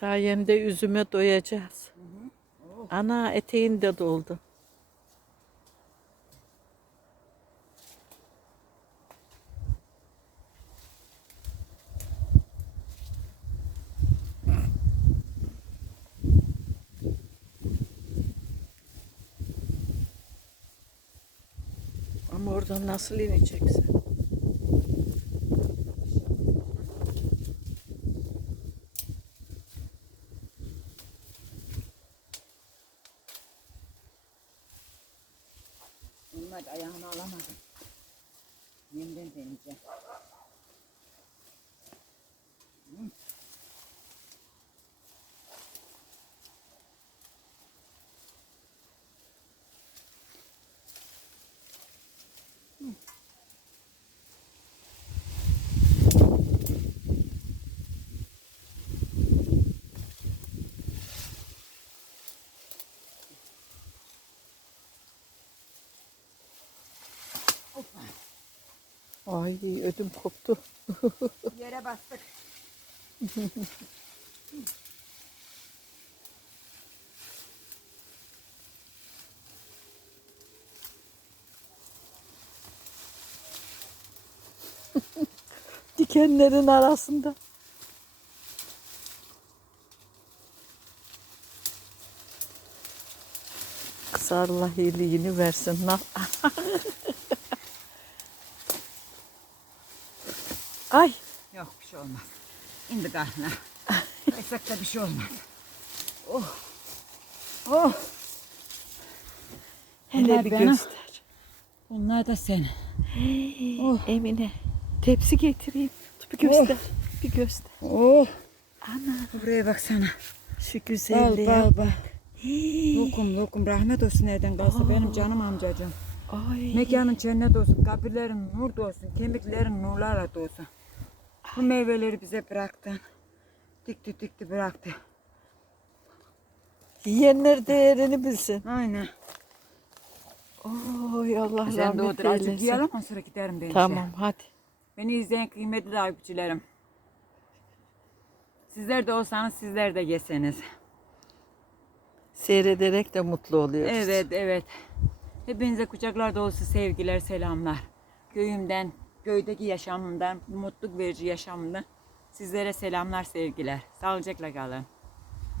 Sayende üzüme doyacağız. Ana eteğin de doldu. Ama oradan nasıl ineceksin? Bunlar ayağını alamadım. Yeniden deneyeceğim. Ay ödüm koptu. Yere bastık. Dikenlerin arasında. Kız Allah iyiliğini versin. Ay Yok bir şey olmaz. İndi karnına. Kaysak da bir şey olmaz. Oh. Oh. hele Bunlar bir benim. göster. Bunlar da sen. Emine tepsi getireyim. Bir göster. Bir göster. Oh. Ana Buraya baksana. şu güzelliğe. bal bal. Lokum lokum rahmet olsun nereden kalsa benim canım amcacığım. Ay. Mekanın cennet olsun, kabirlerin nur dolsun, kemiklerin nurlarla dolsun. Bu meyveleri bize bıraktın. Dikti dikti bıraktı. Yiyenler değerini bilsin. Aynen. Oy Allah Sen de rahmet otur azıcık eylesin. yiyelim ondan sonra giderim ben işe. Tamam hadi. Beni izleyen kıymetli takipçilerim. Sizler de olsanız sizler de yeseniz. Seyrederek de mutlu oluyoruz. Evet evet. Hepinize kucaklar dolusu sevgiler, selamlar. Köyümden, köydeki yaşamımdan, mutluluk verici yaşamımdan sizlere selamlar, sevgiler. Sağlıcakla kalın.